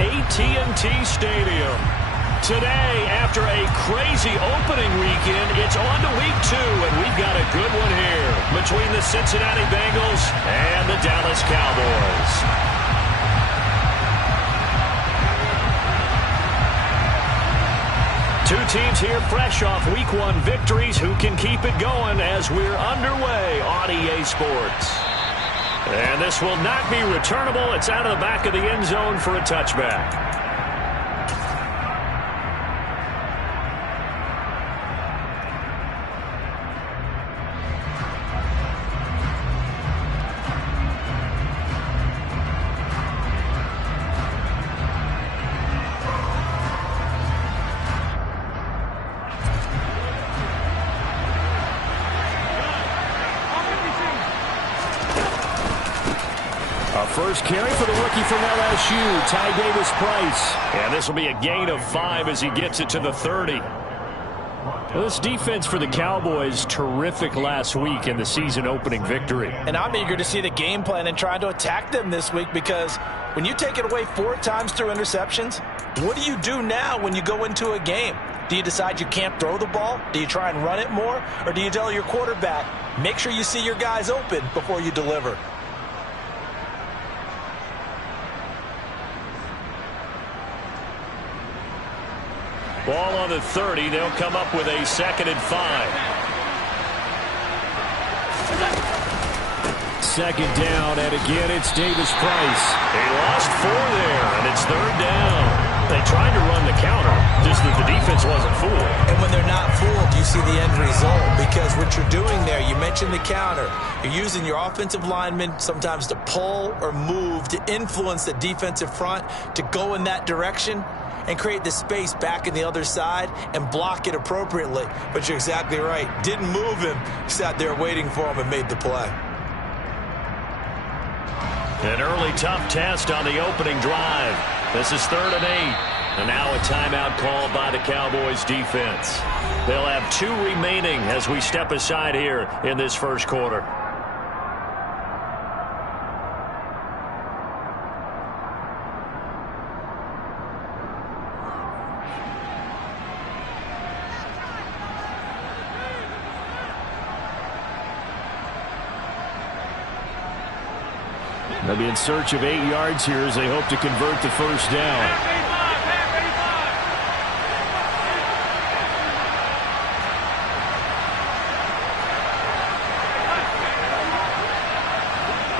AT&T Stadium. Today, after a crazy opening weekend, it's on to week 2, and we've got a good one here between the Cincinnati Bengals and the Dallas Cowboys. Two teams here fresh off week 1 victories. Who can keep it going as we're underway on EA Sports? And this will not be returnable. It's out of the back of the end zone for a touchback. First carry for the rookie from LSU, Ty Davis-Price. And this will be a gain of 5 as he gets it to the 30. Well, this defense for the Cowboys, terrific last week in the season-opening victory. And I'm eager to see the game plan and try to attack them this week, because when you take it away 4 times through interceptions, what do you do now when you go into a game? Do you decide you can't throw the ball? Do you try and run it more? Or do you tell your quarterback, make sure you see your guys open before you deliver? Ball on the 30. They'll come up with a 2nd and 5. 2nd down, and again it's Davis-Price. He lost 4 there, and it's 3rd down. They tried to run the counter, just that the defense wasn't fooled. And when they're not fooled, you see the end result, because what you're doing there, you mentioned the counter. You're using your offensive linemen sometimes to pull or move to influence the defensive front to go in that direction and create the space back in the other side and block it appropriately. But you're exactly right. Didn't move him. Sat there waiting for him and made the play. An early tough test on the opening drive. This is 3rd and 8. And now a timeout called by the Cowboys defense. They'll have 2 remaining as we step aside here in this first quarter. They'll be in search of 8 yards here as they hope to convert the first down.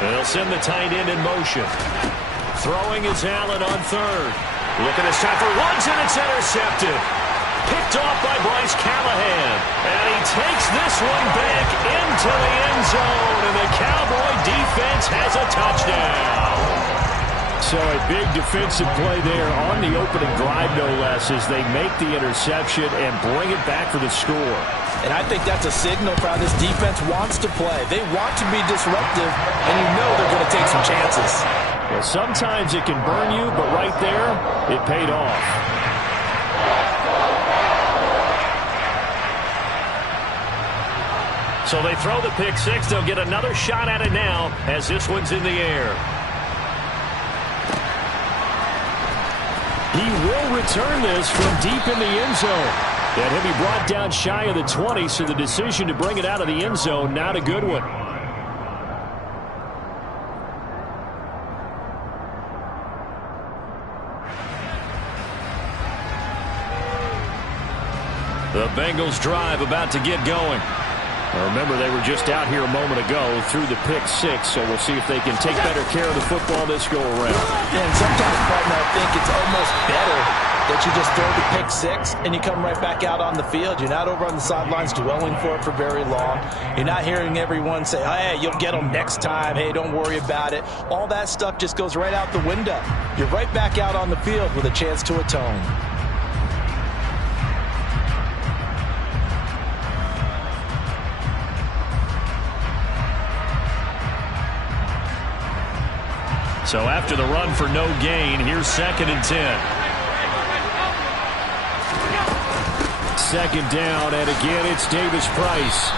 They'll send the tight end in motion. Throwing is Allen on 3rd. Looking this time for runs, and it's intercepted. Picked off by Bryce Callahan. And he takes this one back into the end zone. And the Cowboy defense has a touchdown. So a big defensive play there on the opening drive, no less, as they make the interception and bring it back for the score. And I think that's a signal for how this defense wants to play. They want to be disruptive, and you know they're going to take some chances. Well, sometimes it can burn you, but right there, it paid off. So they throw the pick 6. They'll get another shot at it now as this one's in the air. He will return this from deep in the end zone. And he'll be brought down shy of the 20, so the decision to bring it out of the end zone, not a good one. The Bengals drive about to get going. Now remember, they were just out here a moment ago through the pick 6, so we'll see if they can take better care of the football this go-around. And sometimes, partner, I think it's almost better that you just throw the pick 6 and you come right back out on the field. You're not over on the sidelines dwelling for it for very long. You're not hearing everyone say, hey, you'll get them next time. Hey, don't worry about it. All that stuff just goes right out the window. You're right back out on the field with a chance to atone. So after the run for no gain, here's 2nd and 10. 2nd down, and again it's Davis-Price.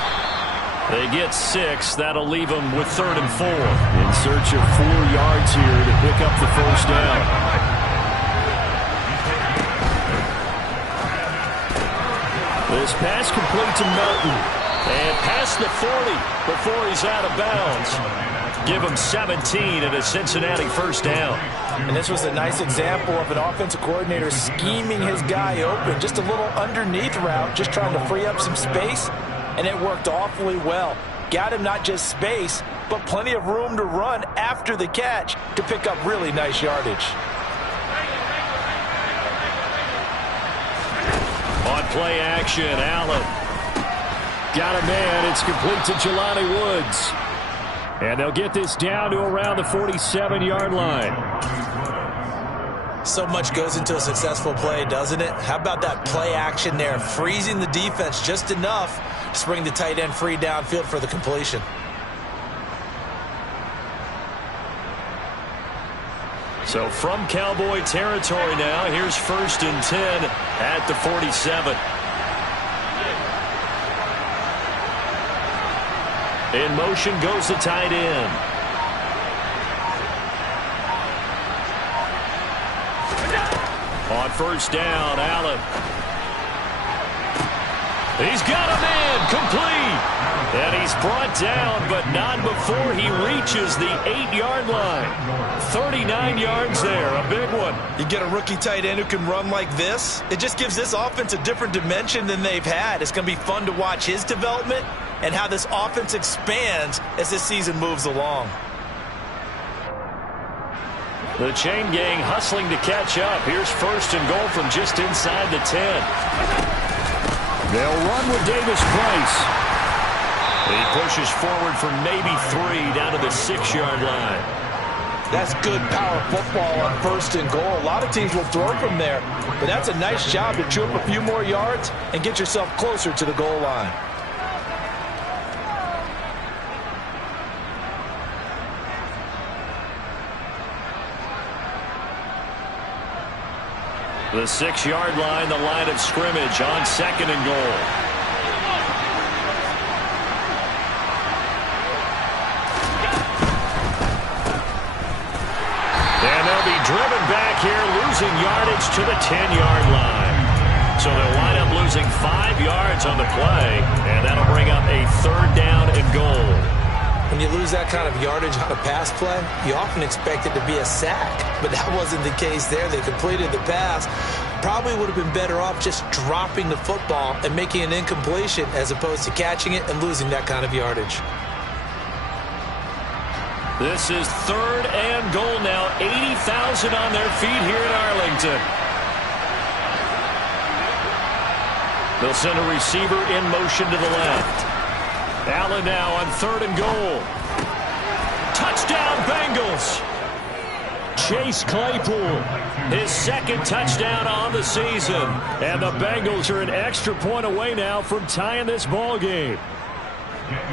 They get 6. That'll leave them with 3rd and 4. In search of 4 yards here to pick up the first down. This pass complete to Melton. And past the 40 before he's out of bounds. Give him 17 and a Cincinnati first down. And this was a nice example of an offensive coordinator scheming his guy open. Just a little underneath route, just trying to free up some space. And it worked awfully well. Got him not just space, but plenty of room to run after the catch to pick up really nice yardage. On play action, Allen. Got a man. It's complete to Jelani Woods. And they'll get this down to around the 47-yard line. So much goes into a successful play, doesn't it? How about that play action there? Freezing the defense just enough to bring the tight end free downfield for the completion. So from Cowboy territory now, here's 1st and 10 at the 47. In motion goes the tight end. On 1st down, Allen. He's got a man, complete. And he's brought down, but not before he reaches the 8-yard line. 39 yards there, a big one. You get a rookie tight end who can run like this, it just gives this offense a different dimension than they've had. It's going to be fun to watch his development and how this offense expands as this season moves along. The chain gang hustling to catch up. Here's 1st and goal from just inside the 10. They'll run with Davis Price. He pushes forward for maybe 3 down to the 6-yard line. That's good power football on 1st and goal. A lot of teams will throw from there, but that's a nice job to chew up a few more yards and get yourself closer to the goal line. The 6-yard line, the line of scrimmage on 2nd and goal. And they'll be driven back here, losing yardage to the 10-yard line. So they'll wind up losing 5 yards on the play, and that'll bring up a 3rd down and goal. When you lose that kind of yardage on a pass play, you often expect it to be a sack. But that wasn't the case there. They completed the pass. Probably would have been better off just dropping the football and making an incompletion as opposed to catching it and losing that kind of yardage. This is 3rd and goal now. 80,000 on their feet here in Arlington. They'll send a receiver in motion to the left. Allen now on 3rd and goal. Touchdown, Bengals. Chase Claypool, his 2nd touchdown on the season. And the Bengals are an extra point away now from tying this ball game.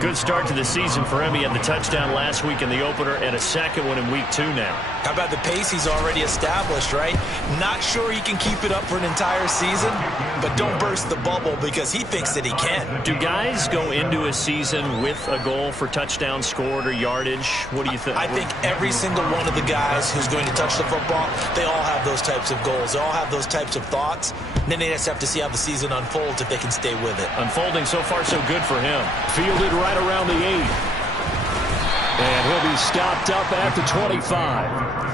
Good start to the season for him. He had the touchdown last week in the opener and a 2nd one in week 2 now. How about the pace he's already established, right? Not sure he can keep it up for an entire season, but don't burst the bubble because he thinks that he can. Do guys go into a season with a goal for touchdown scored or yardage? What do you think? I think every single one of the guys who's going to touch the football, they all have those types of goals. They all have those types of thoughts. And then they just have to see how the season unfolds if they can stay with it. Unfolding so far so good for him. Fielded right around the 8. And he'll be stopped up at the 25.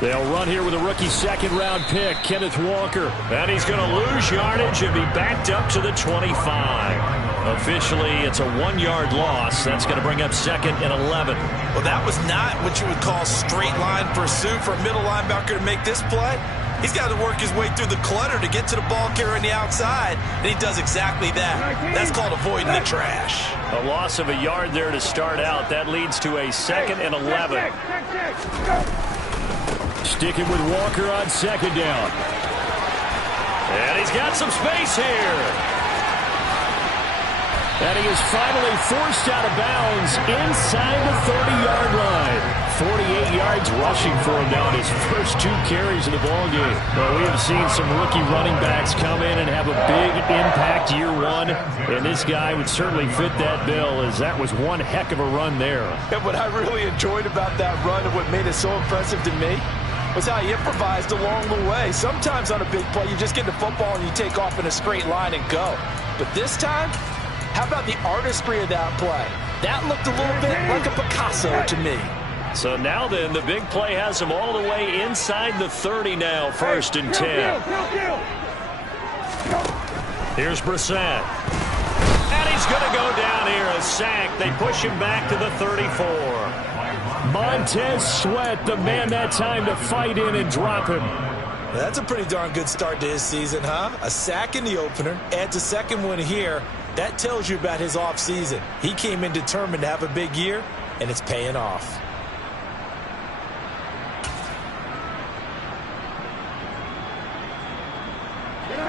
They'll run here with a rookie 2nd-round pick, Kenneth Walker. And he's going to lose yardage and be backed up to the 25. Officially, it's a 1-yard loss. That's going to bring up 2nd and 11. Well, that was not what you would call straight line pursuit for a middle linebacker to make this play. He's got to work his way through the clutter to get to the ball carrier on the outside, and he does exactly that. That's called avoiding the trash. A loss of a yard there to start out. That leads to a 2nd and 11. Sticking with Walker on second down. And he's got some space here. And he is finally forced out of bounds inside the 30-yard line. 48 yards rushing for him now in his first 2 carries of the ballgame. Well, we have seen some rookie running backs come in and have a big impact year one, and this guy would certainly fit that bill, as that was one heck of a run there. And what I really enjoyed about that run and what made it so impressive to me was how he improvised along the way. Sometimes on a big play, you just get the football and you take off in a straight line and go. But this time, how about the artistry of that play? That looked a little bit like a Picasso to me. So now then, the big play has him all the way inside the 30 now, 1st and 10. Here's Brissett. And he's going to go down here, a sack. They push him back to the 34. Montez Sweat, the man that time to fight in and drop him. That's a pretty darn good start to his season, huh? A sack in the opener, adds a second one here. That tells you about his offseason. He came in determined to have a big year, and it's paying off.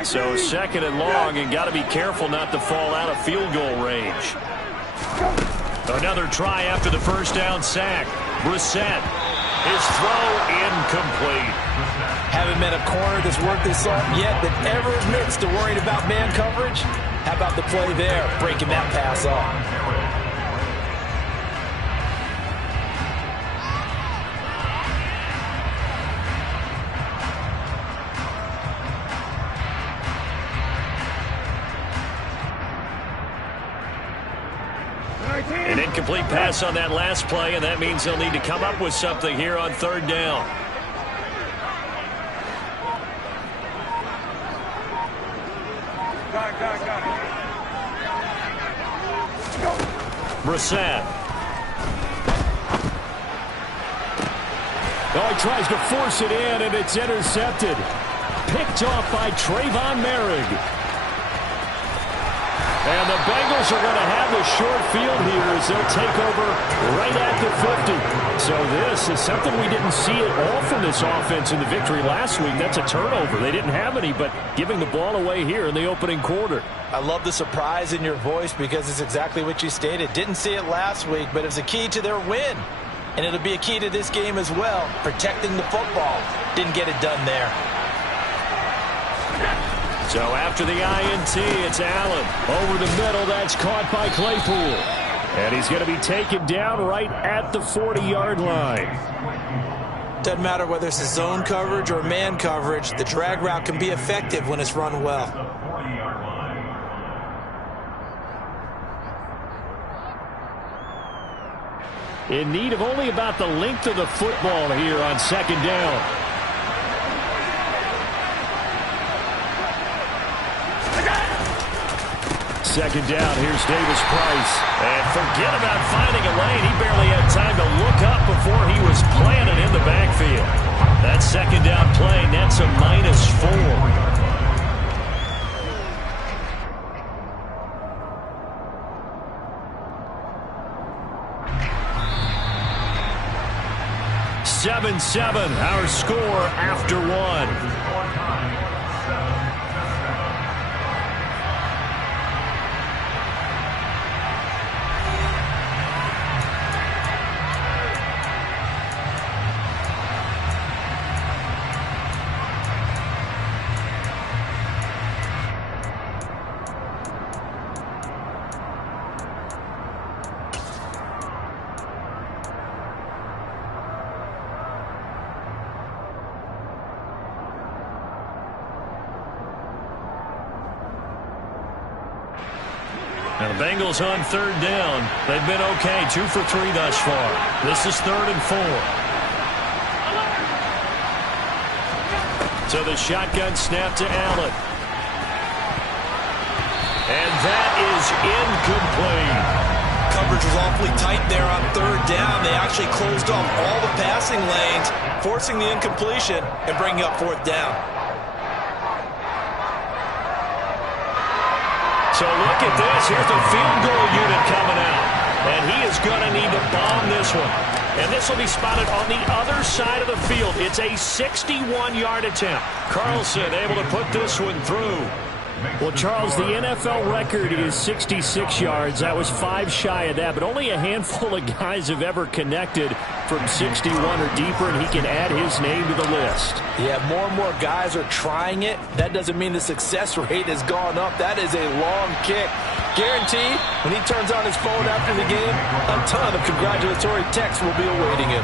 So 2nd and long, and got to be careful not to fall out of field goal range. Another try after the first down sack. Brissett. His throw incomplete. Haven't met a corner that's worth his salt yet that ever admits to worrying about man coverage. How about the play there, breaking that pass off? An incomplete pass on that last play, and that means they'll need to come up with something here on 3rd down. Brissett. Oh, he tries to force it in, and it's intercepted. Picked off by Trayvon Merrick. And the Bengals are going to have the short field here as they'll take over right at the 50. So this is something we didn't see at all from this offense in the victory last week. That's a turnover. They didn't have any, but giving the ball away here in the opening quarter. I love the surprise in your voice because it's exactly what you stated. Didn't see it last week, but it was a key to their win. And it'll be a key to this game as well, protecting the football. Didn't get it done there. So after the INT, it's Allen. Over the middle, that's caught by Claypool. And he's going to be taken down right at the 40-yard line. Doesn't matter whether it's a zone coverage or man coverage, the drag route can be effective when it's run well. In need of only about the length of the football here on 2nd down. Second down, here's Davis Price. And forget about finding a lane. He barely had time to look up before he was planted in the backfield. That 2nd down play, that's a -4. Seven, our score after 1. Now the Bengals on 3rd down. They've been okay, 2 for 3 thus far. This is 3rd and 4. So the shotgun snap to Allen. And that is incomplete. Coverage was awfully tight there on 3rd down. They actually closed off all the passing lanes, forcing the incompletion and bringing up 4th down. So look at this. Here's the field goal unit coming out. And he is going to need to bomb this one. And this will be spotted on the other side of the field. It's a 61-yard attempt. Carlson able to put this one through. Well, Charles, the NFL record is 66 yards. That was 5 shy of that, but only a handful of guys have ever connected from 61 or deeper, and he can add his name to the list. Yeah, more and more guys are trying it. That doesn't mean the success rate has gone up. That is a long kick. Guaranteed, when he turns on his phone after the game, a ton of congratulatory texts will be awaiting him.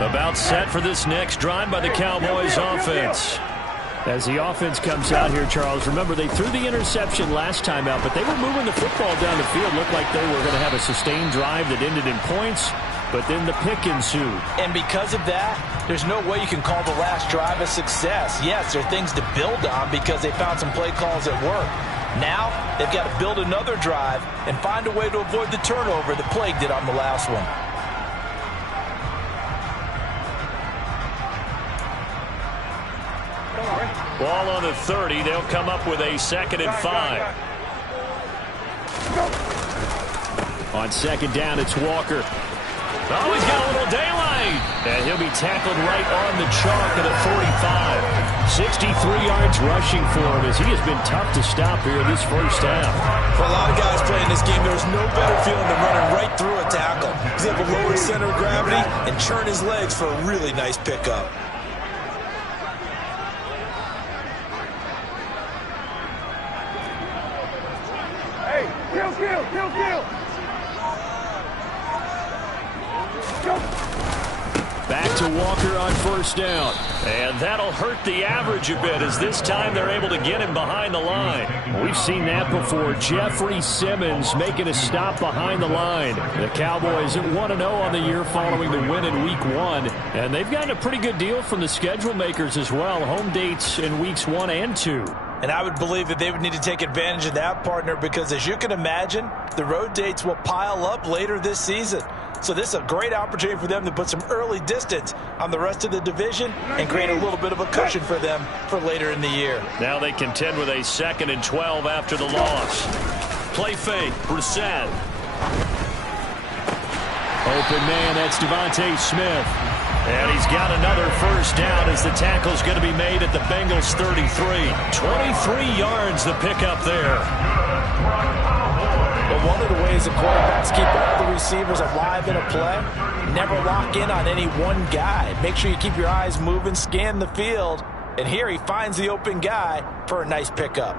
About set for this next drive by the Cowboys offense. As the offense comes out here, Charles, remember they threw the interception last time out, but they were moving the football down the field. Looked like they were going to have a sustained drive that ended in points, but then the pick ensued. And because of that, there's no way you can call the last drive a success. Yes, there are things to build on because they found some play calls that work. Now, they've got to build another drive and find a way to avoid the turnover that plagued it on the last one. Ball on the 30. They'll come up with a 2nd and 5. On 2nd down, it's Walker. Oh, he's got a little daylight. And he'll be tackled right on the chalk at a 45. 63 yards rushing for him as he has been tough to stop here this first half. For a lot of guys playing this game, there's no better feeling than running right through a tackle. He's able to lower his center of gravity and churn his legs for a really nice pickup. Back to Walker on 1st down. And that'll hurt the average a bit as this time they're able to get him behind the line. We've seen that before. Jeffrey Simmons making a stop behind the line. The Cowboys at 1-0 on the year following the win in Week 1. And they've gotten a pretty good deal from the schedule makers as well. Home dates in Weeks 1 and 2. And I would believe that they would need to take advantage of that, partner, because as you can imagine, the road dates will pile up later this season. So this is a great opportunity for them to put some early distance on the rest of the division and create a little bit of a cushion for them for later in the year. Now they contend with a 2nd and 12 after the loss. Play fake, Brissett. Open man, that's Devontae Smith. And he's got another 1st down as the tackle's going to be made at the Bengals 33. 23 yards the pickup there. But one of the ways the quarterbacks keep all the receivers alive in a play, never lock in on any one guy. Make sure you keep your eyes moving, scan the field, and here he finds the open guy for a nice pickup.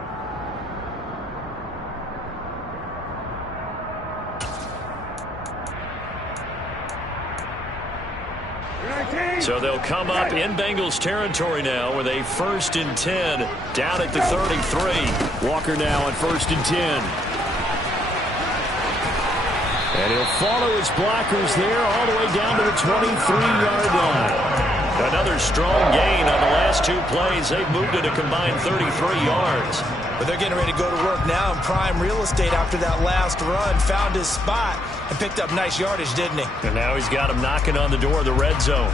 So they'll come up in Bengals territory now with a 1st and 10 down at the 33. Walker now on 1st and 10. And he'll follow his blockers there all the way down to the 23-yard line. Another strong gain on the last 2 plays. They've moved it a combined 33 yards. But they're getting ready to go to work now in prime real estate after that last run. Found his spot and picked up nice yardage, didn't he? And now he's got him knocking on the door of the red zone.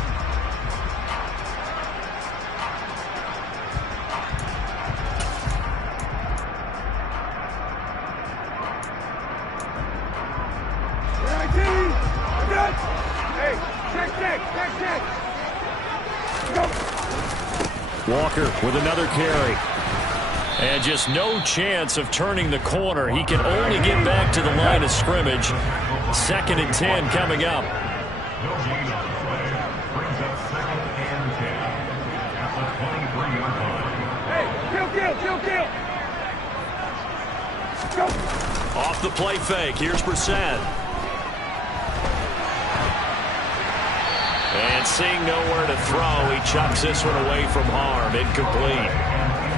Walker with another carry. And just no chance of turning the corner. He can only get back to the line of scrimmage. 2nd and 10 coming up. Off the play fake. Here's Brissett. And seeing nowhere to throw, he chucks this one away from harm. Incomplete.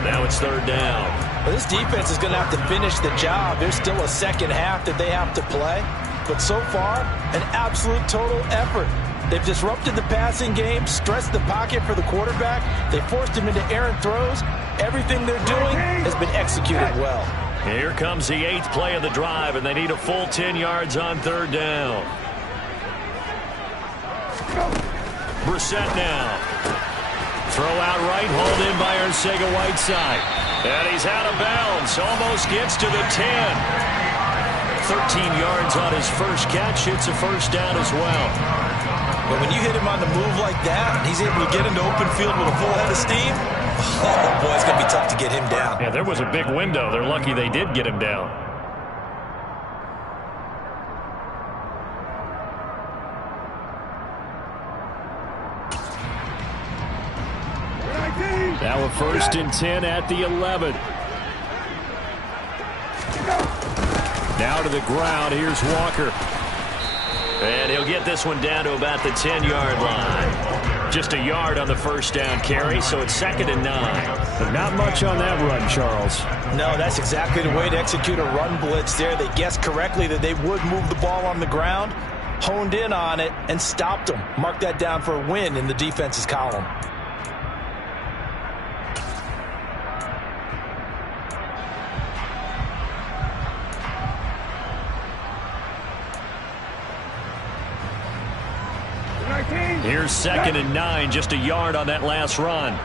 Now it's 3rd down. Well, this defense is going to have to finish the job. There's still a 2nd half that they have to play. But so far, an absolute total effort. They've disrupted the passing game, stressed the pocket for the quarterback. They forced him into errant throws. Everything they're doing has been executed well. Here comes the 8th play of the drive, and they need a full 10 yards on 3rd down. Brissett now. Throw out right, hauled in by Arcega-Whiteside. And he's out of bounds. Almost gets to the 10. 13 yards on his first catch. It's a first down as well. But when you hit him on the move like that, and he's able to get into open field with a full head of steam, oh boy, it's going to be tough to get him down. Yeah, there was a big window. They're lucky they did get him down. Now a 1st and 10 at the 11. Now to the ground. Here's Walker. And he'll get this one down to about the 10-yard line. Just a yard on the first down carry, so it's 2nd and 9. But not much on that run, Charles. No, that's exactly the way to execute a run blitz there. They guessed correctly that they would move the ball on the ground, honed in on it, and stopped them. Mark that down for a win in the defense's column. Here's 2nd and 9, just a yard on that last run.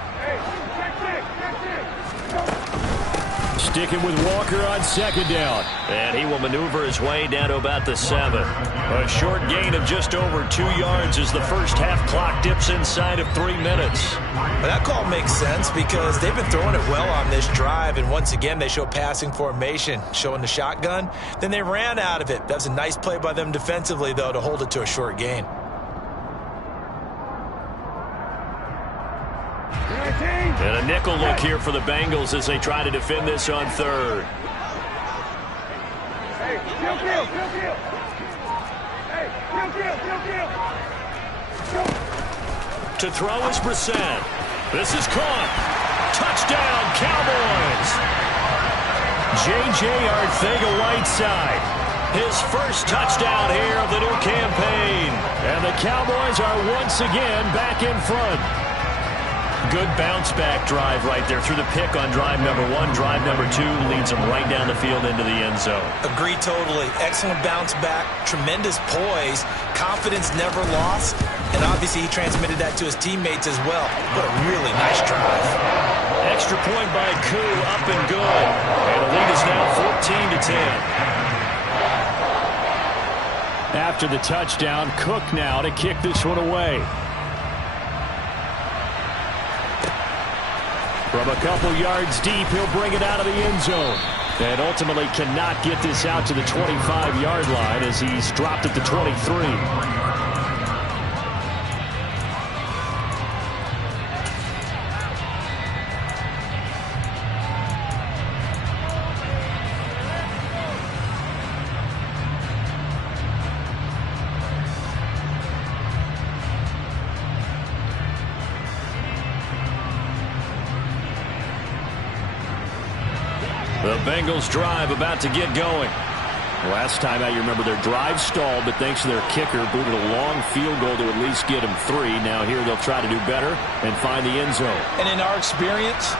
Sticking with Walker on 2nd down. And he will maneuver his way down to about the 7. A short gain of just over 2 yards as the first half clock dips inside of 3 minutes. Well, that call makes sense because they've been throwing it well on this drive, and once again they show passing formation, showing the shotgun. Then they ran out of it. That was a nice play by them defensively, though, to hold it to a short gain. And a nickel look here for the Bengals as they try to defend this on 3rd. To throw is Brissett. This is caught. Touchdown, Cowboys. J.J. Arcega-Whiteside. His first touchdown here of the new campaign. And the Cowboys are once again back in front. Good bounce-back drive right there through the pick on drive number 1. Drive number 2 leads them right down the field into the end zone. Agree totally. Excellent bounce-back, tremendous poise, confidence never lost, and obviously he transmitted that to his teammates as well. What a really nice drive. Extra point by Koo, up and good. And the lead is now 14-10. After the touchdown, Cook now to kick this one away. From a couple yards deep, he'll bring it out of the end zone. And ultimately cannot get this out to the 25-yard line as he's dropped at the 23. The Bengals drive about to get going. Last time out, you remember their drive stalled, but thanks to their kicker, booted a long field goal to at least get them 3. Now here they'll try to do better and find the end zone. And in our experience,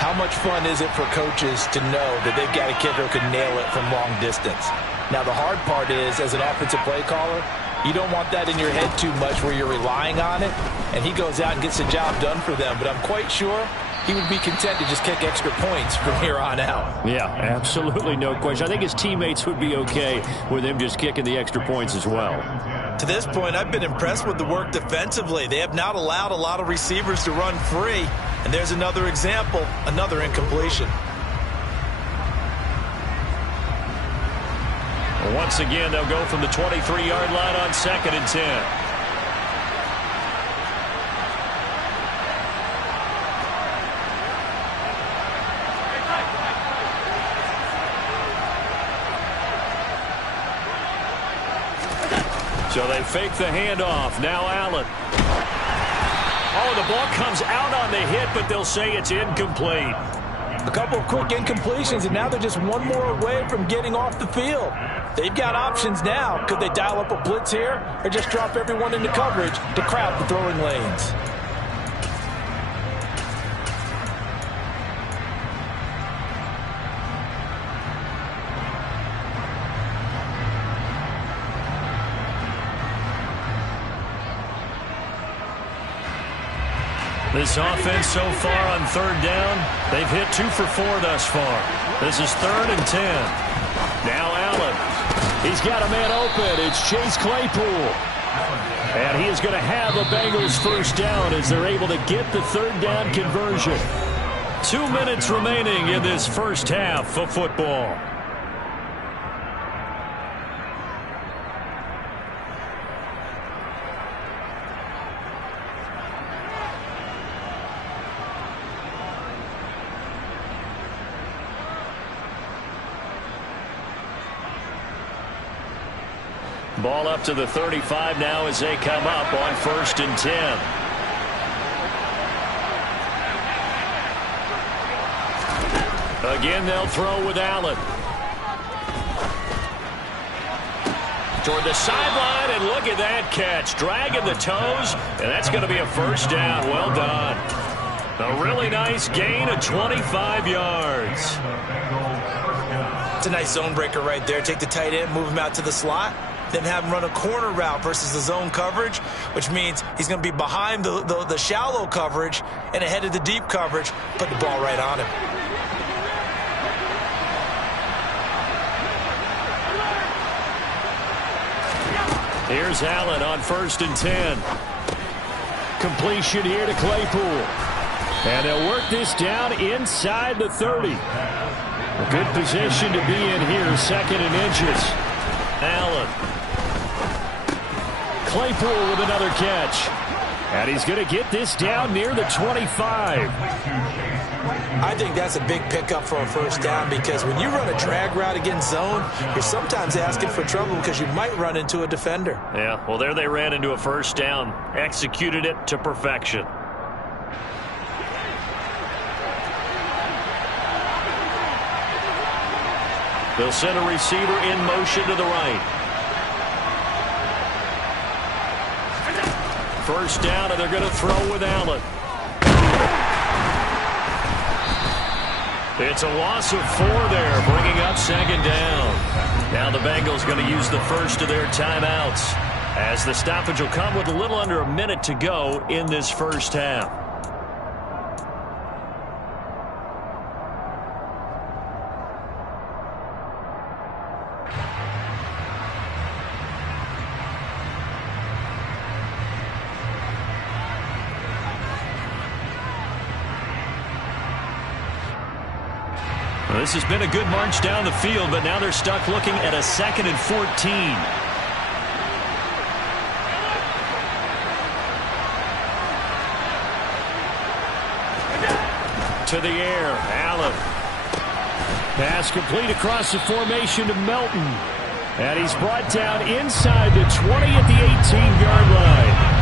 how much fun is it for coaches to know that they've got a kicker who can nail it from long distance? Now the hard part is, as an offensive play caller, you don't want that in your head too much where you're relying on it, and he goes out and gets the job done for them. But I'm quite sure he would be content to just kick extra points from here on out. Yeah, absolutely no question. I think his teammates would be okay with him just kicking the extra points as well. To this point, I've been impressed with the work defensively. They have not allowed a lot of receivers to run free. And there's another example, another incompletion. Once again, they'll go from the 23-yard line on 2nd and 10. So they fake the handoff. Now Allen. Oh, the ball comes out on the hit, but they'll say it's incomplete. A couple of quick incompletions, and now they're just one more away from getting off the field. They've got options now. Could they dial up a blitz here or just drop everyone into coverage to crowd the throwing lanes? This offense so far on third down, they've hit 2 for 4 thus far. This is 3rd and 10. Now Allen. He's got a man open. It's Chase Claypool. And he is going to have the Bengals first down as they're able to get the third down conversion. 2 minutes remaining in this first half of football. Ball up to the 35 now as they come up on 1st and 10. Again, they'll throw with Allen. Toward the sideline, and look at that catch. Dragging the toes, and that's going to be a first down. Well done. A really nice gain of 25 yards. It's a nice zone breaker right there. Take the tight end, move him out to the slot, then have him run a corner route versus the zone coverage, which means he's going to be behind the shallow coverage and ahead of the deep coverage. Put the ball right on him. Here's Allen on 1st and 10. Completion here to Claypool. And they'll work this down inside the 30. A good position to be in here, 2nd and inches. Allen. Claypool with another catch. And he's going to get this down near the 25. I think that's a big pickup for a first down because when you run a drag route against zone, you're sometimes asking for trouble because you might run into a defender. Yeah, well, there they ran into a first down. Executed it to perfection. They'll send a receiver in motion to the right. First down, and they're going to throw with Allen. It's a loss of 4 there, bringing up 2nd down. Now the Bengals going to use the first of their timeouts, as the stoppage will come with a little under a minute to go in this first half. This has been a good march down the field, but now they're stuck looking at a 2nd and 14. To the air, Allen. Pass complete across the formation to Melton. And he's brought down inside the 20 at the 18-yard line.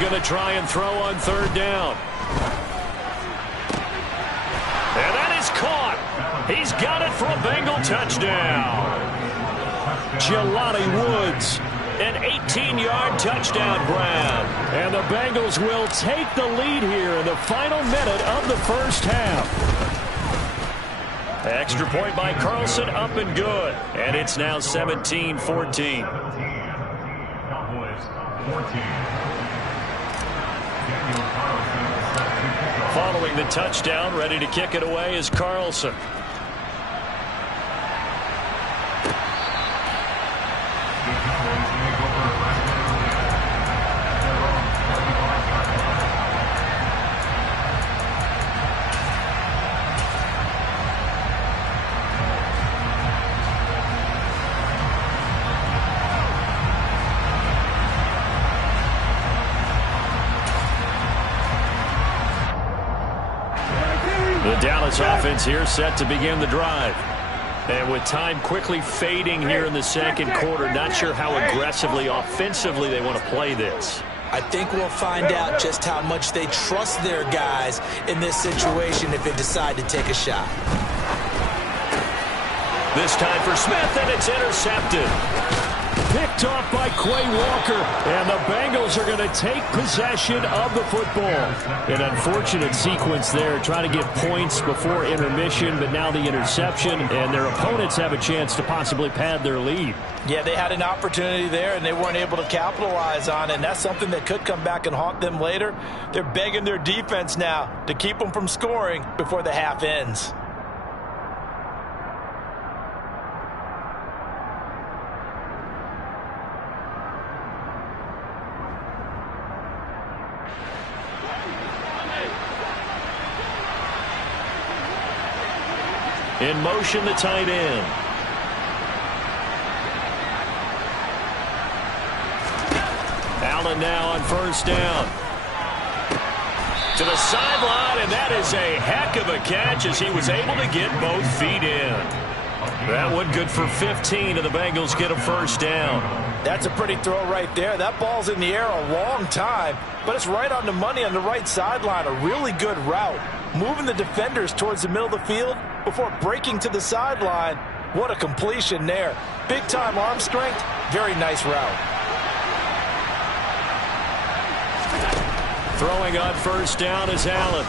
Going to try and throw on 3rd down. And that is caught. He's got it for a Bengal touchdown. Jelani Woods, an 18-yard touchdown grab. And the Bengals will take the lead here in the final minute of the first half. Extra point by Carlson, up and good. And it's now 17-14. Following the touchdown, ready to kick it away is Carlson. Dallas offense here set to begin the drive. And with time quickly fading here in the second quarter, not sure how aggressively, offensively they want to play this. I think we'll find out just how much they trust their guys in this situation if they decide to take a shot. This time for Smith, and it's intercepted. picked off by Quay Walker. And the Bengals are going to take possession of the football. An unfortunate sequence there, trying to get points before intermission, but now the interception, and their opponents have a chance to possibly pad their lead. Yeah, they had an opportunity there, and they weren't able to capitalize on it, and that's something that could come back and haunt them later. They're begging their defense now to keep them from scoring before the half ends. In motion, the tight end. Allen now on first down. To the sideline, and that is a heck of a catch as he was able to get both feet in. That one good for 15, and the Bengals get a first down. That's a pretty throw right there. That ball's in the air a long time, but it's right on the money on the right sideline. A really good route. Moving the defenders towards the middle of the field before breaking to the sideline. What a completion there. Big-time arm strength. Very nice route. Throwing on first down is Allen.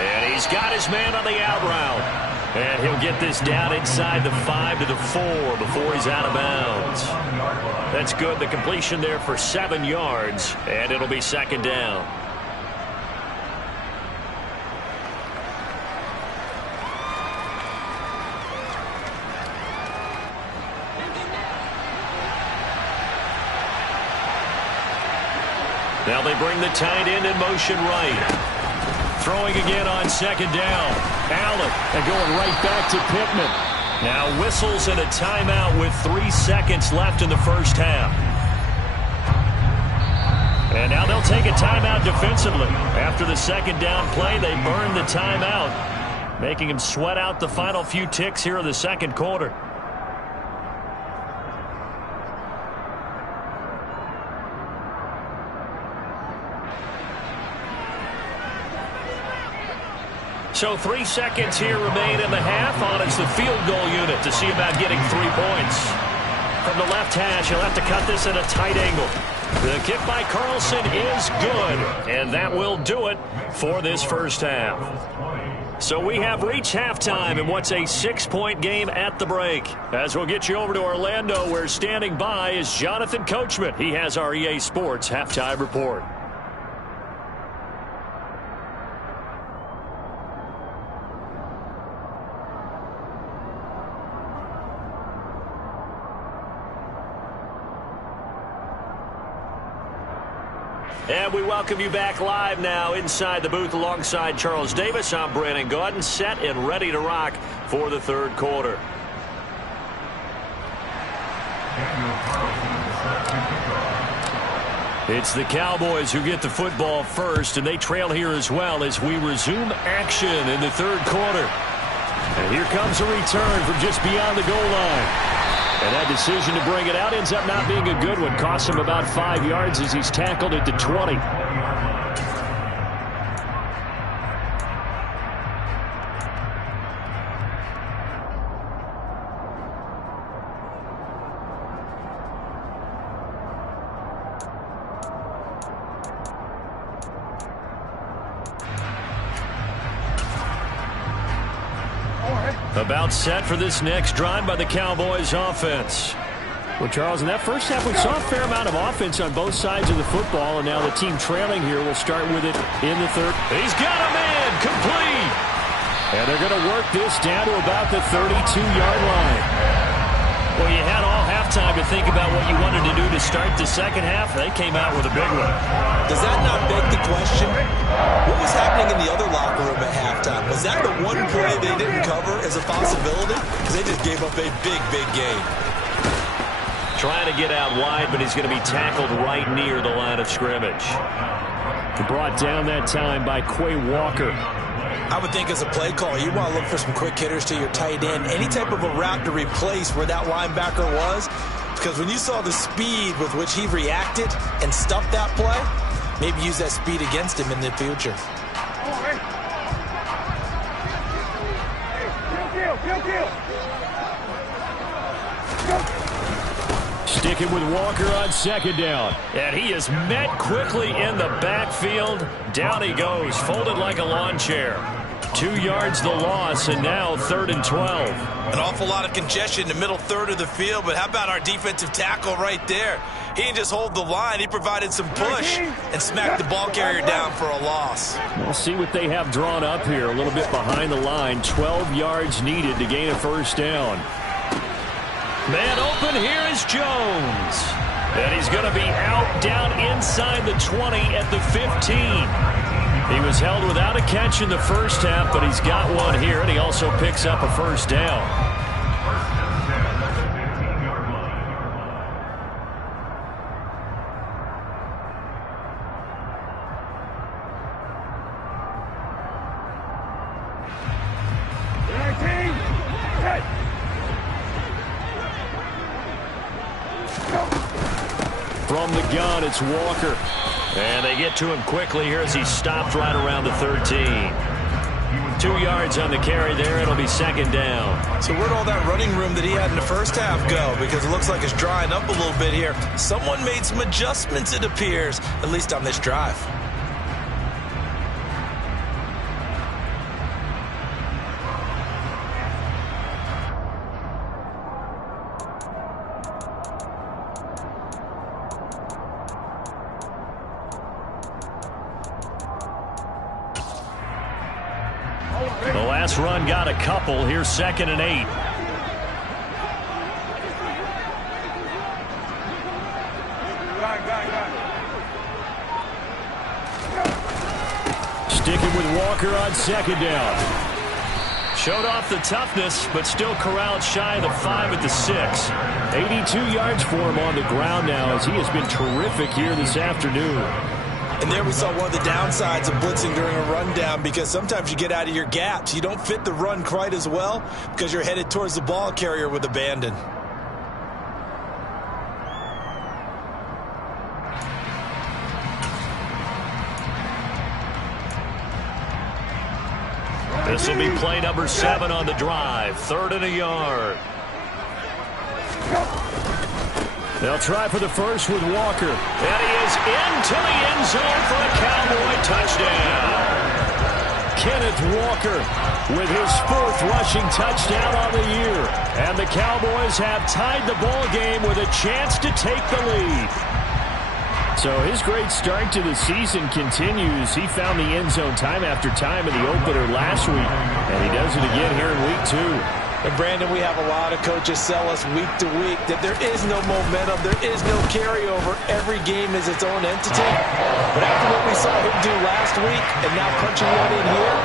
And he's got his man on the out route. And he'll get this down inside the 5 to the 4 before he's out of bounds. That's good. The completion there for 7 yards. And it'll be second down. Now they bring the tight end in motion right. Throwing again on second down. Allen. And going right back to Pittman. Now whistles and a timeout with 3 seconds left in the first half. And now they'll take a timeout defensively. After the second down play, they burn the timeout, making him sweat out the final few ticks here in the second quarter. So 3 seconds here remain in the half. On is the field goal unit to see about getting 3 points. From the left hash, he'll have to cut this at a tight angle. The kick by Carlson is good, and that will do it for this first half. So we have reached halftime in what's a 6-point game at the break. As we'll get you over to Orlando, where standing by is Jonathan Coachman. He has our EA Sports halftime report. And we welcome you back live now inside the booth alongside Charles Davis. I'm Brandon Gaudin, set and ready to rock for the third quarter. It's the Cowboys who get the football first, and they trail here as well as we resume action in the third quarter. And here comes a return from just beyond the goal line. And that decision to bring it out ends up not being a good one. Costs him about 5 yards as he's tackled at the 20. About set for this next drive by the Cowboys offense. Well, Charles, in that first half, we saw a fair amount of offense on both sides of the football, and now the team trailing here will start with it in the third. He's got a man complete. And they're going to work this down to about the 32-yard line. Well, you had all halftime to think about what you wanted to do to start the second half. They came out with a big one. Does that not beg the question? What was happening in the other locker room at halftime? Was that the one play they didn't cover as a possibility? Because they just gave up a big, big game. Trying to get out wide, but he's going to be tackled right near the line of scrimmage. Brought down that time by Quay Walker. I would think as a play call, you want to look for some quick hitters to your tight end. Any type of a route to replace where that linebacker was. Because when you saw the speed with which he reacted and stuffed that play, maybe use that speed against him in the future. Sticking with Walker on second down. And he is met quickly in the backfield. Down he goes, folded like a lawn chair. 2 yards the loss, and now 3rd and 12. An awful lot of congestion in the middle third of the field, but how about our defensive tackle right there? He didn't just hold the line. He provided some push and smacked the ball carrier down for a loss. We'll see what they have drawn up here. A little bit behind the line. 12 yards needed to gain a first down. Man open, here is Jones. And he's going to be out down inside the 20 at the 15. He was held without a catch in the first half, but he's got one here, and he also picks up a first down. From the gun, it's Walker. And they get to him quickly here as he stopped right around the 13. 2 yards on the carry there. It'll be second down. So where'd all that running room that he had in the first half go? Because it looks like it's drying up a little bit here. Someone made some adjustments, it appears, at least on this drive. The last run got a couple. Here's 2nd and 8. Sticking with Walker on second down. Showed off the toughness, but still corralled shy of the 5 at the 6. 82 yards for him on the ground now, as he has been terrific here this afternoon. And there we saw one of the downsides of blitzing during a rundown, because sometimes you get out of your gaps. You don't fit the run quite as well because you're headed towards the ball carrier with abandon. This will be play number 7 on the drive. 3rd and a yard. They'll try for the first with Walker. And he is into the end zone for a Cowboy touchdown. Kenneth Walker with his 4th rushing touchdown on the year. And the Cowboys have tied the ball game with a chance to take the lead. So his great start to the season continues. He found the end zone time after time in the opener last week. And he does it again here in week 2. And Brandon, we have a lot of coaches sell us week to week that there is no momentum, there is no carryover. Every game is its own entity. But after what we saw him do last week and now punching one in here,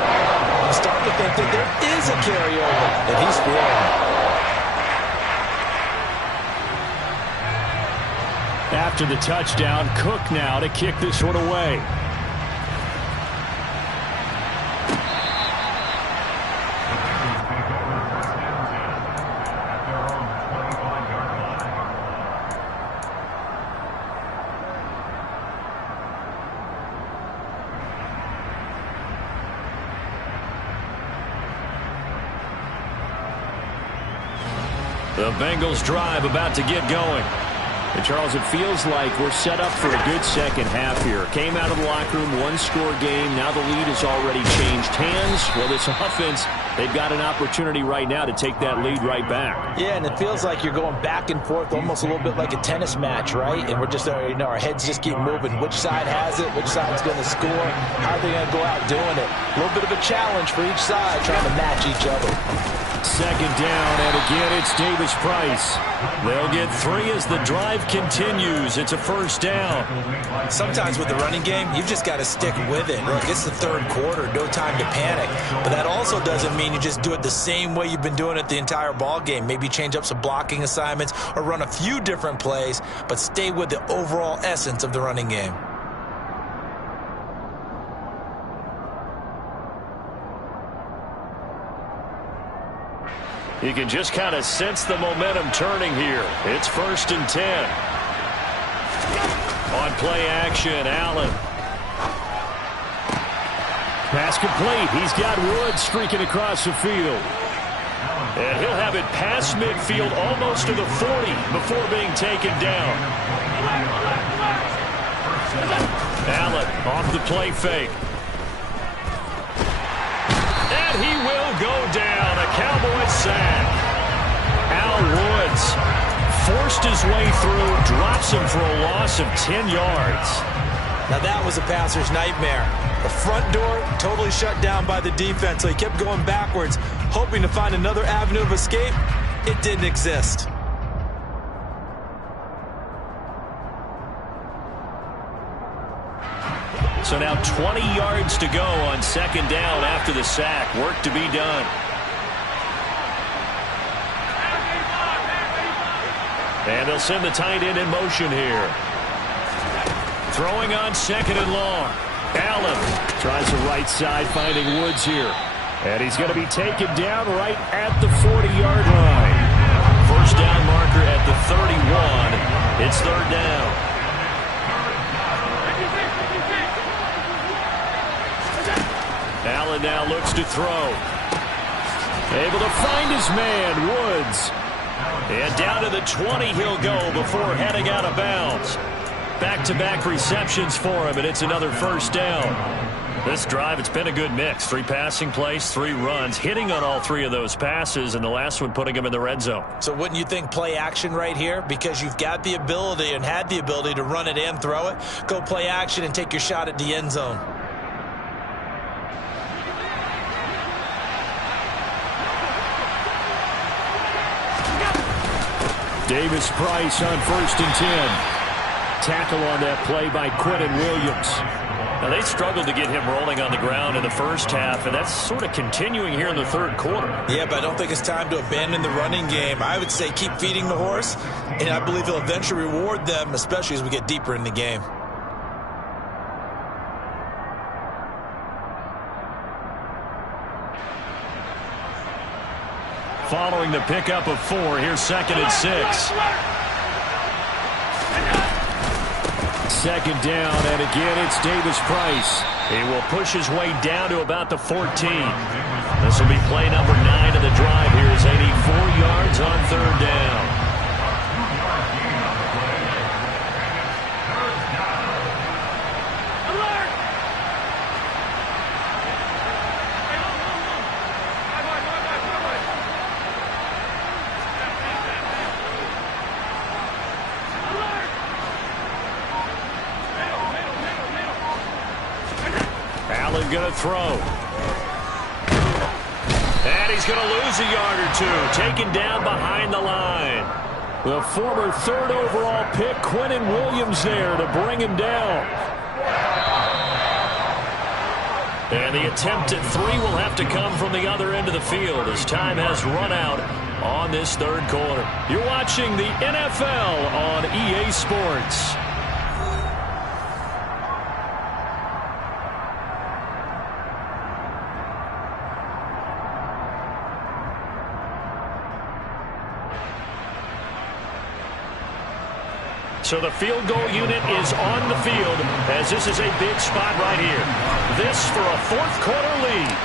I'm starting to think that there is a carryover, and he's feeling it. After the touchdown, Cook now to kick this one away. The Bengals drive about to get going. And Charles, it feels like we're set up for a good second half here. Came out of the locker room, 1-score game. Now the lead has already changed hands. Well, this offense, they've got an opportunity right now to take that lead right back. Yeah, and it feels like you're going back and forth, almost a little bit like a tennis match, right? And we're just, our heads just keep moving. Which side has it? Which side's going to score? How are they going to go out doing it? A little bit of a challenge for each side, trying to match each other. Second down, and again it's Davis Price. They'll get 3 as the drive continues. It's a first down. Sometimes with the running game, you've just got to stick with it. Look, it's the 3rd quarter, no time to panic. But that also doesn't mean you just do it the same way you've been doing it the entire ball game. Maybe change up some blocking assignments or run a few different plays, but stay with the overall essence of the running game. You can just kind of sense the momentum turning here. It's 1st and 10. On play action, Allen. Pass complete. He's got Woods streaking across the field. And he'll have it past midfield almost to the 40 before being taken down. Allen off the play fake. And he will go down. A Cowboys sack. Al Woods forced his way through, drops him for a loss of 10 yards. Now that was a passer's nightmare. The front door totally shut down by the defense, so he kept going backwards, hoping to find another avenue of escape. It didn't exist. So now 20 yards to go on second down after the sack. Work to be done. And they'll send the tight end in motion here. Throwing on second and long. Allen tries the right side, finding Woods here. And he's going to be taken down right at the 40-yard line. First down marker at the 31. It's third down. Allen now looks to throw. Able to find his man, Woods. And down to the 20 he'll go before heading out of bounds. Back-to-back receptions for him, and it's another first down. This drive, it's been a good mix. 3 passing plays, 3 runs, hitting on all 3 of those passes, and the last one putting him in the red zone. So wouldn't you think play action right here? Because you've got the ability and had the ability to run it and throw it. Go play action and take your shot at the end zone. Davis Price on 1st and 10. Tackle on that play by Quinnen Williams. Now, they struggled to get him rolling on the ground in the first half, and that's sort of continuing here in the third quarter. Yeah, but I don't think it's time to abandon the running game. I would say keep feeding the horse, and I believe he'll eventually reward them, especially as we get deeper in the game. Following the pickup of 4, here's 2nd and 6. Second down, and again it's Davis Price. He will push his way down to about the 14. This will be play number 9 of the drive here as they need 4 yards on third down. Going to throw. And he's going to lose a yard or 2. Taken down behind the line. The former 3rd overall pick, Quinnen Williams, there to bring him down. And the attempt at 3 will have to come from the other end of the field as time has run out on this third quarter. You're watching the NFL on EA Sports. So the field goal unit is on the field as this is a big spot right here. This for a fourth quarter lead.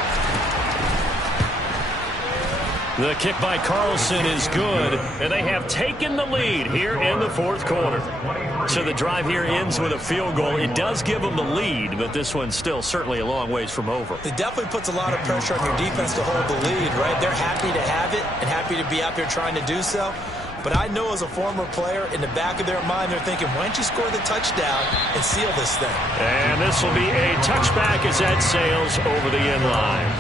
The kick by Carlson is good, and they have taken the lead here in the fourth quarter. So the drive here ends with a field goal. It does give them the lead, but this one's still certainly a long ways from over. It definitely puts a lot of pressure on your defense to hold the lead, right? They're happy to have it and happy to be out there trying to do so. But I know as a former player, in the back of their mind, they're thinking, why don't you score the touchdown and seal this thing? And this will be a touchback as that sails over the end line.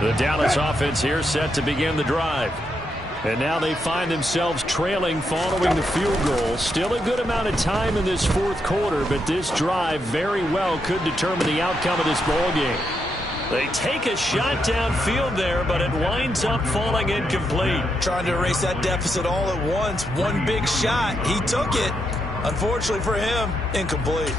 The Dallas offense here set to begin the drive. And now they find themselves trailing following the field goal. Still a good amount of time in this fourth quarter, but this drive very well could determine the outcome of this ball game. They take a shot downfield there, but it winds up falling incomplete. Trying to erase that deficit all at once. One big shot. He took it. Unfortunately for him, incomplete.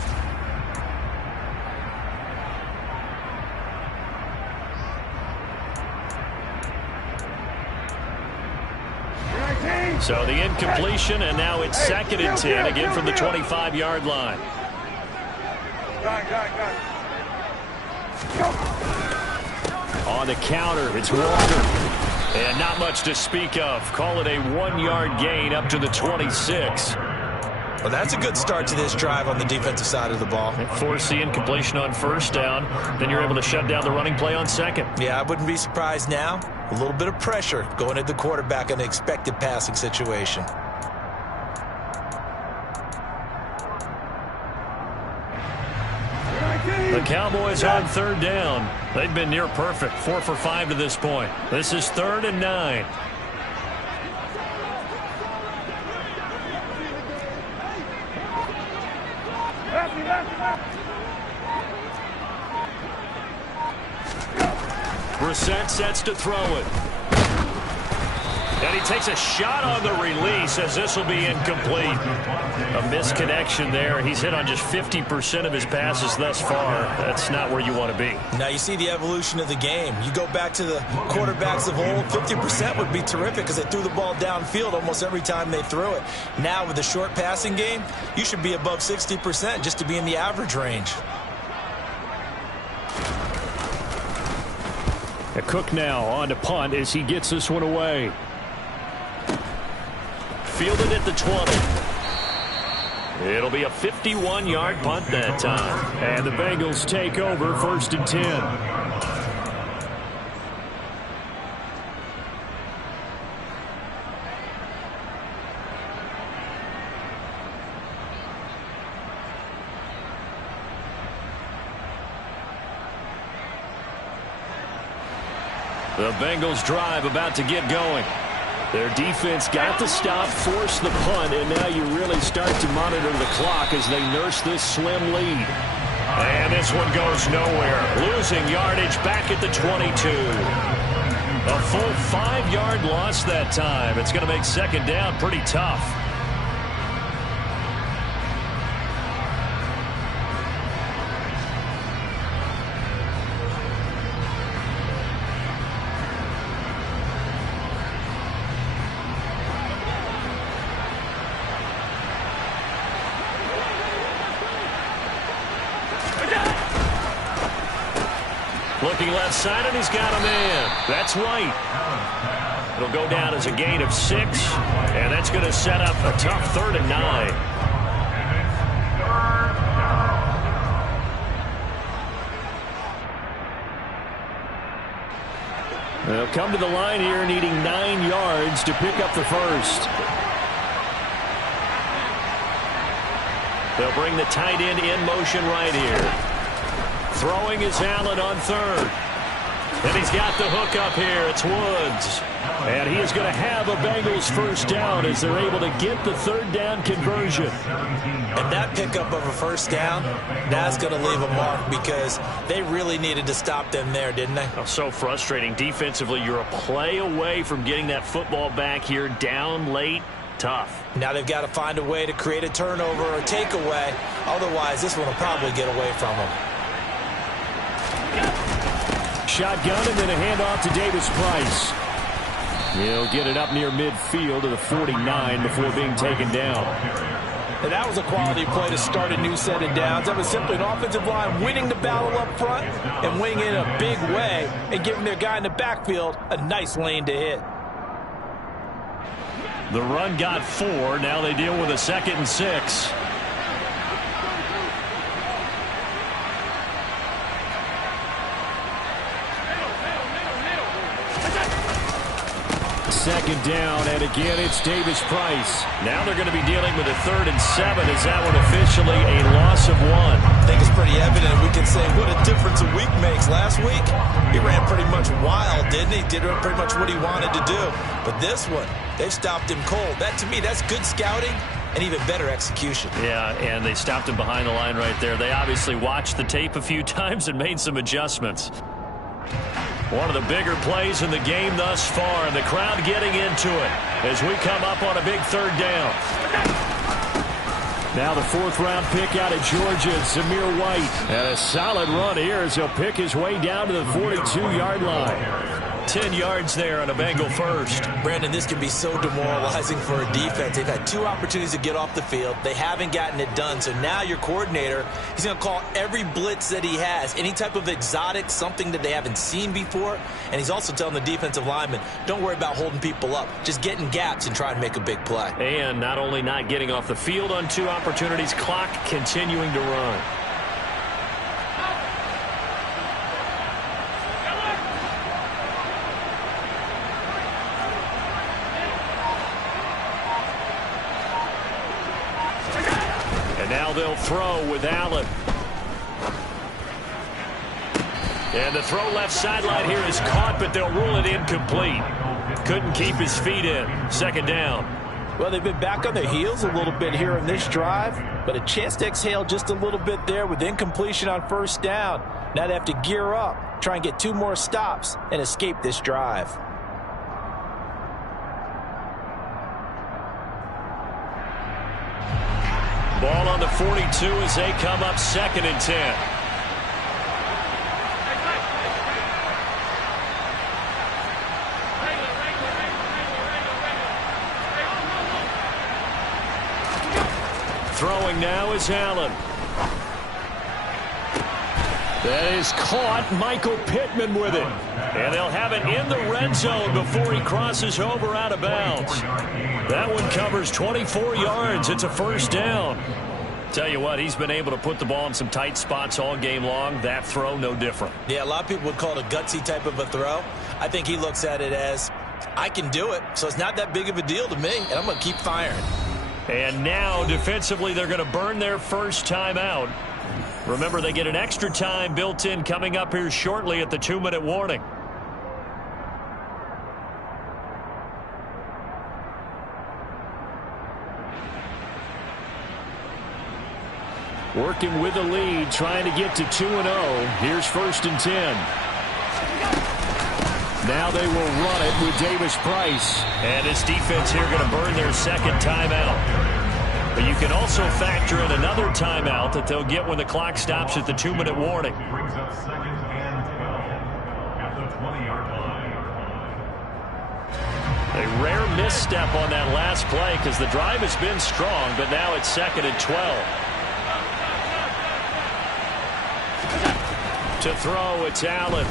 So the incompletion, and now it's 2nd and 10, again from the 25-yard line. On the counter, it's Walker. And not much to speak of. Call it a 1-yard gain up to the 26. Well, that's a good start to this drive on the defensive side of the ball. Force the incompletion on 1st down. Then you're able to shut down the running play on 2nd. Yeah, I wouldn't be surprised now. A little bit of pressure going at the quarterback in an expected passing situation. The Cowboys on 3rd down. They've been near perfect, 4 for 5 to this point. This is 3rd and 9. Brissett sets to throw it. And he takes a shot on the release as this will be incomplete. A misconnection there. He's hit on just 50% of his passes thus far. That's not where you want to be. Now you see the evolution of the game. You go back to the quarterbacks of old, 50% would be terrific because they threw the ball downfield almost every time they threw it. Now with the short passing game, you should be above 60% just to be in the average range. Cook now on to punt as he gets this one away. Fielded at the 20. It'll be a 51-yard punt that time. And the Bengals take over 1st and 10. The Bengals drive about to get going. Their defense got the stop, forced the punt, and now you really start to monitor the clock as they nurse this slim lead. And this one goes nowhere. Losing yardage back at the 22. A full 5-yard loss that time. It's going to make 2nd down pretty tough. Looking left side, and he's got a man. That's White. It'll go down as a gain of 6, and that's going to set up a tough 3rd and 9. They'll come to the line here needing 9 yards to pick up the first. They'll bring the tight end in motion right here. Throwing is Allen on 3rd. And he's got the hook up here. It's Woods. And he is going to have a Bengals 1st down as they're able to get the 3rd down conversion. And that pickup of a 1st down, that's going to leave a mark because they really needed to stop them there, didn't they? Oh, so frustrating. Defensively, you're a play away from getting that football back here down late. Tough. Now they've got to find a way to create a turnover or takeaway. Otherwise, this one will probably get away from them. Shotgun and then a handoff to Davis Price. He'll get it up near midfield to the 49 before being taken down. And that was a quality play to start a new set of downs. That was simply an offensive line winning the battle up front and winning it in a big way and giving their guy in the backfield a nice lane to hit. The run got 4. Now they deal with a 2nd and 6. Second down, and again it's Davis Price. Now they're going to be dealing with a 3rd and 7. Is that one officially a loss of 1? I think it's pretty evident. We can say what a difference a week makes. Last week, he ran pretty much wild, didn't he? Did pretty much what he wanted to do. But this one, they stopped him cold. That, to me, that's good scouting and even better execution. Yeah, and they stopped him behind the line right there. They obviously watched the tape a few times and made some adjustments. One of the bigger plays in the game thus far, and the crowd getting into it as we come up on a big third down. Now the fourth-round pick out of Georgia, Zamir White. And a solid run here as he'll pick his way down to the 42-yard line. 10 yards there on a Bengal first. Brandon, this can be so demoralizing for a defense. They've had 2 opportunities to get off the field. They haven't gotten it done. So now your coordinator, he's going to call every blitz that he has, any type of exotic, something that they haven't seen before. And he's also telling the defensive lineman, don't worry about holding people up. Just get in gaps and try and make a big play. And not only not getting off the field on 2 opportunities, clock continuing to run. Now they'll throw with Allen. And the throw left sideline here is caught, but they'll rule it incomplete. Couldn't keep his feet in. Second down. Well, they've been back on their heels a little bit here in this drive, but a chance to exhale just a little bit there with incompletion on first down. Now they have to gear up, try and get 2 more stops, and escape this drive. Ball on the 42 as they come up 2nd and 10. Throwing now is Allen. That is caught. Michael Pittman with it. And they'll have it in the red zone before he crosses over out of bounds. That one covers 24 yards. It's a first down. Tell you what, he's been able to put the ball in some tight spots all game long. That throw, no different. Yeah, a lot of people would call it a gutsy type of a throw. I think he looks at it as, I can do it, so it's not that big of a deal to me, and I'm going to keep firing. And now, defensively, they're going to burn their first time out. Remember, they get an extra time built in coming up here shortly at the 2-minute warning. Working with the lead, trying to get to 2-0. Here's 1st and 10. Now they will run it with Davis Price. And this defense here going to burn their second timeout. But you can also factor in another timeout that they'll get when the clock stops at the 2-minute warning. Brings up 2nd and 12 at the 20-yard line. A rare misstep on that last play because the drive has been strong, but now it's 2nd and 12. To throw, it's Allen.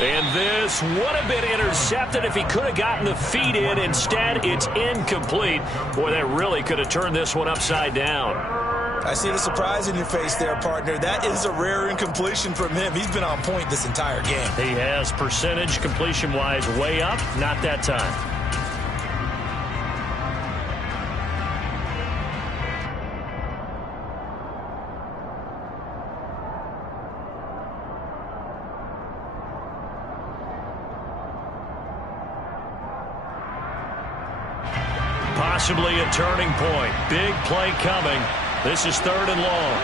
And this would have been intercepted if he could have gotten the feet in. Instead, it's incomplete. Boy, that really could have turned this one upside down. I see the surprise in your face there, partner. That is a rare incompletion from him. He's been on point this entire game. He has percentage completion-wise way up. Not that time. Possibly a turning point. Big play coming. This is 3rd and long.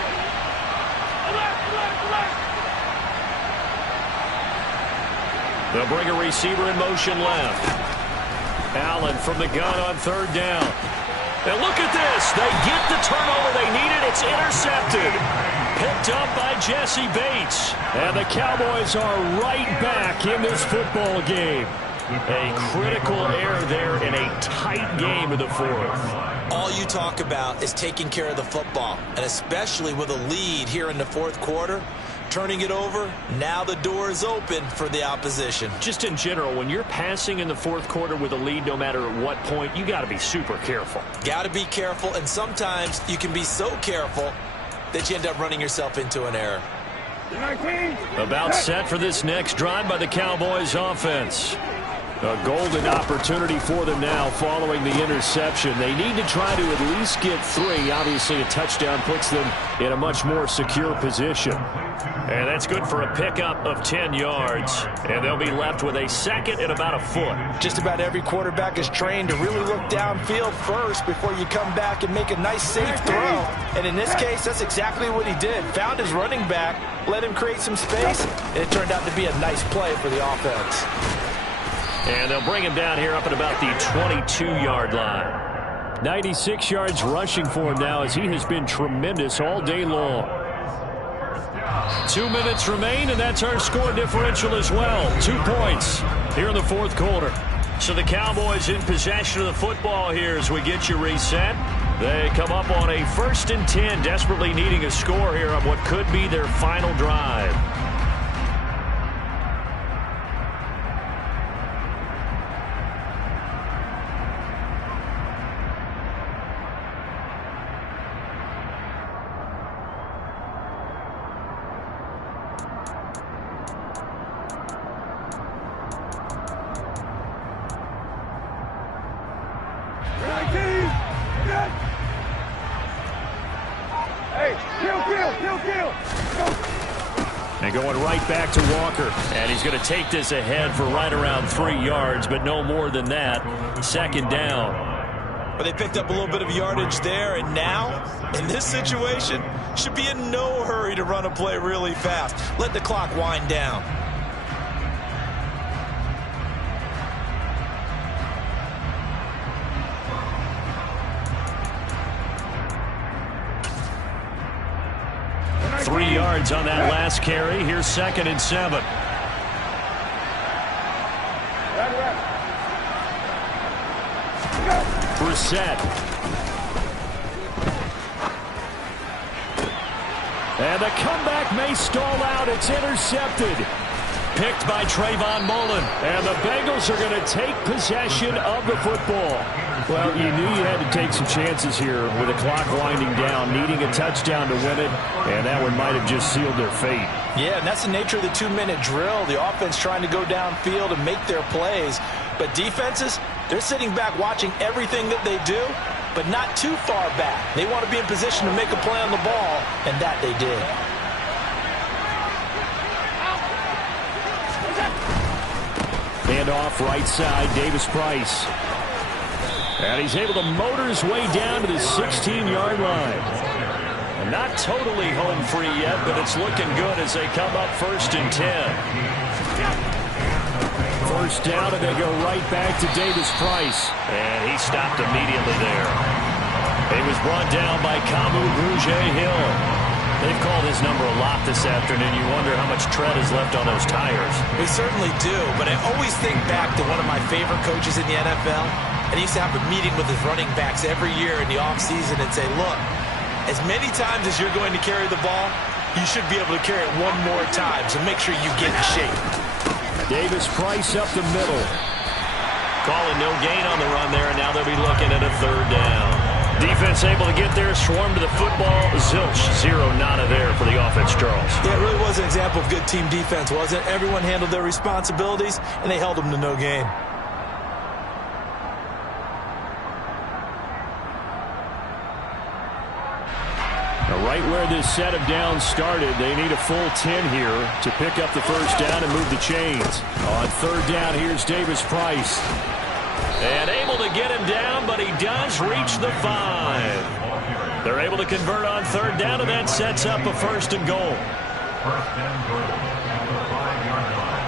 They'll bring a receiver in motion left. Allen from the gun on 3rd down. And look at this. They get the turnover they needed. It's intercepted. Picked up by Jesse Bates. And the Cowboys are right back in this football game. A critical error there in a tight game in the 4th. All you talk about is taking care of the football, and especially with a lead here in the 4th quarter, turning it over, now the door is open for the opposition. Just in general, when you're passing in the 4th quarter with a lead, no matter at what point, you got to be super careful. Got to be careful, and sometimes you can be so careful that you end up running yourself into an error. About set for this next drive by the Cowboys offense. A golden opportunity for them now following the interception. They need to try to at least get 3. Obviously, a touchdown puts them in a much more secure position. And that's good for a pickup of 10 yards. And they'll be left with a second and about a foot. Just about every quarterback is trained to really look downfield first before you come back and make a nice, safe throw. And in this case, that's exactly what he did. Found his running back, let him create some space, and it turned out to be a nice play for the offense. And they'll bring him down here up at about the 22-yard line. 96 yards rushing for him now as he has been tremendous all day long. 2 minutes remain, and that's our score differential as well. 2 points here in the fourth quarter. So the Cowboys in possession of the football here as we get you reset. They come up on a 1st and 10, desperately needing a score here on what could be their final drive. And going right back to Walker. And he's going to take this ahead for right around 3 yards, but no more than that. 2nd down. But they picked up a little bit of yardage there, and now, in this situation, should be in no hurry to run a play really fast. Let the clock wind down. Three yards on that last carry. Here's 2nd and 7. Brissett. And the comeback may stall out. It's intercepted. Picked by Trayvon Mullen. And the Bengals are going to take possession of the football. Well, you knew you had to take some chances here with the clock winding down, needing a touchdown to win it, and that one might have just sealed their fate. Yeah, and that's the nature of the 2-minute drill. The offense trying to go downfield and make their plays. But defenses, they're sitting back watching everything that they do, but not too far back. They want to be in position to make a play on the ball, and that they did. Hand off right side, Davis Price. And he's able to motor his way down to the 16-yard line. And not totally home free yet, but it's looking good as they come up 1st and 10. 1st down, and they go right back to Davis Price. And he stopped immediately there. He was brought down by Kamu Grugier-Hill. They've called his number a lot this afternoon. You wonder how much tread is left on those tires. We certainly do, but I always think back to one of my favorite coaches in the NFL. And he used to have a meeting with his running backs every year in the offseason and say, look, as many times as you're going to carry the ball, you should be able to carry it one more time, so make sure you get in shape. Davis Price up the middle. Calling no gain on the run there, and now they'll be looking at a 3rd down. Defense able to get there, swarm to the football. Zilch, 0 nada there for the offense, Charles. Yeah, it really was an example of good team defense, wasn't it? Everyone handled their responsibilities, and they held them to no gain. Now, right where this set of downs started, they need a full 10 here to pick up the 1st down and move the chains. On 3rd down, here's Davis Price. And able to get him down, but he does reach the 5. They're able to convert on 3rd down, and that sets up a 1st and goal. 1st and goal at the 5-yard line.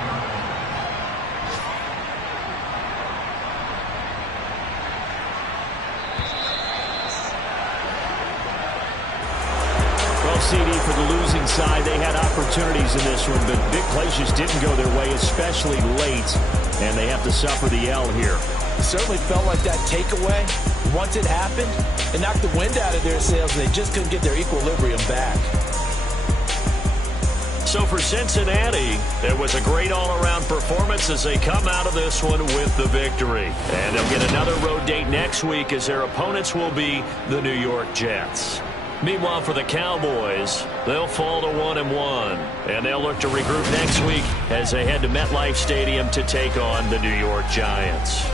CD for the losing side. They had opportunities in this one, but big plays just didn't go their way, especially late, and they have to suffer the L here. It certainly felt like that takeaway, once it happened, it knocked the wind out of their sails, and they just couldn't get their equilibrium back. So for Cincinnati, it was a great all-around performance as they come out of this one with the victory. And they'll get another road date next week as their opponents will be the New York Jets. Meanwhile, for the Cowboys, they'll fall to 1-1, and they'll look to regroup next week as they head to MetLife Stadium to take on the New York Giants.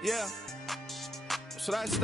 Yeah. Should I stop?